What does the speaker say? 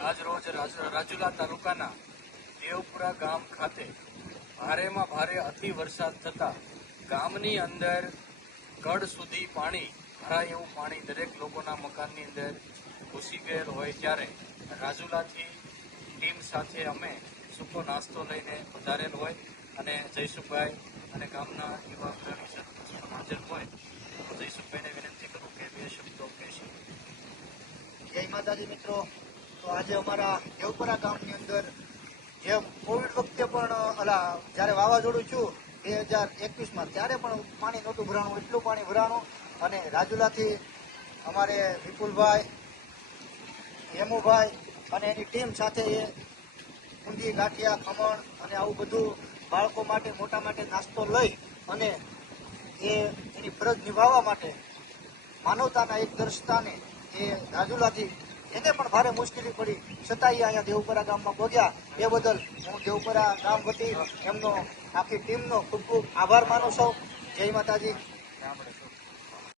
આજ રોજ રાજુલા તાલુકાના દેવપુરા ગામ ખાતે ભારેમાં ભારે અતિ વરસાદ થતા ગામની અંદર કડ સુધી પાણી ભરાય એવું પાણી દરેક લોકોના મકાનની અંદર ઘૂસી ગયેલ હોય ત્યારે રાજુલાથી ટીમ સાથે અમે સૂકો નાસ્તો લઈને પધારેલ હોય અને જયસુખભાઈ અને ગામના યુવા અગ્રણી હાજર હોય તો જયસુખભાઈને વિનંતી કરું કે બે શબ્દો કહેશે. જય માતાજી મિત્રો. તો આજે અમારા દેવપુરા ગામની અંદર જે કોવિડ વખતે પણ જ્યારે વાવાઝોડું થયું 2021માં ત્યારે પણ પાણી નહોતું ભરાણું, એટલું પાણી ભરાણું. અને રાજુલાથી અમારે વિપુલભાઈ, હેમુભાઈ અને એની ટીમ સાથે એ ઊંધી ગાંઠિયા, ખમણ અને આવું બધું બાળકો માટે, મોટા માટે નાસ્તો લઈ અને એની ફરજ નિભાવવા માટે માનવતાના એક દર્શતાને એ રાજુલાથી એને પણ ભારે મુશ્કેલી પડી છતાં અહીંયા દેવપુરા ગામમાં પહોંચ્યા. એ બદલ હું દેવપુરા ગામ વતી એમનો આખી ટીમનો ખૂબ ખૂબ આભાર માનું છું. જય માતાજી.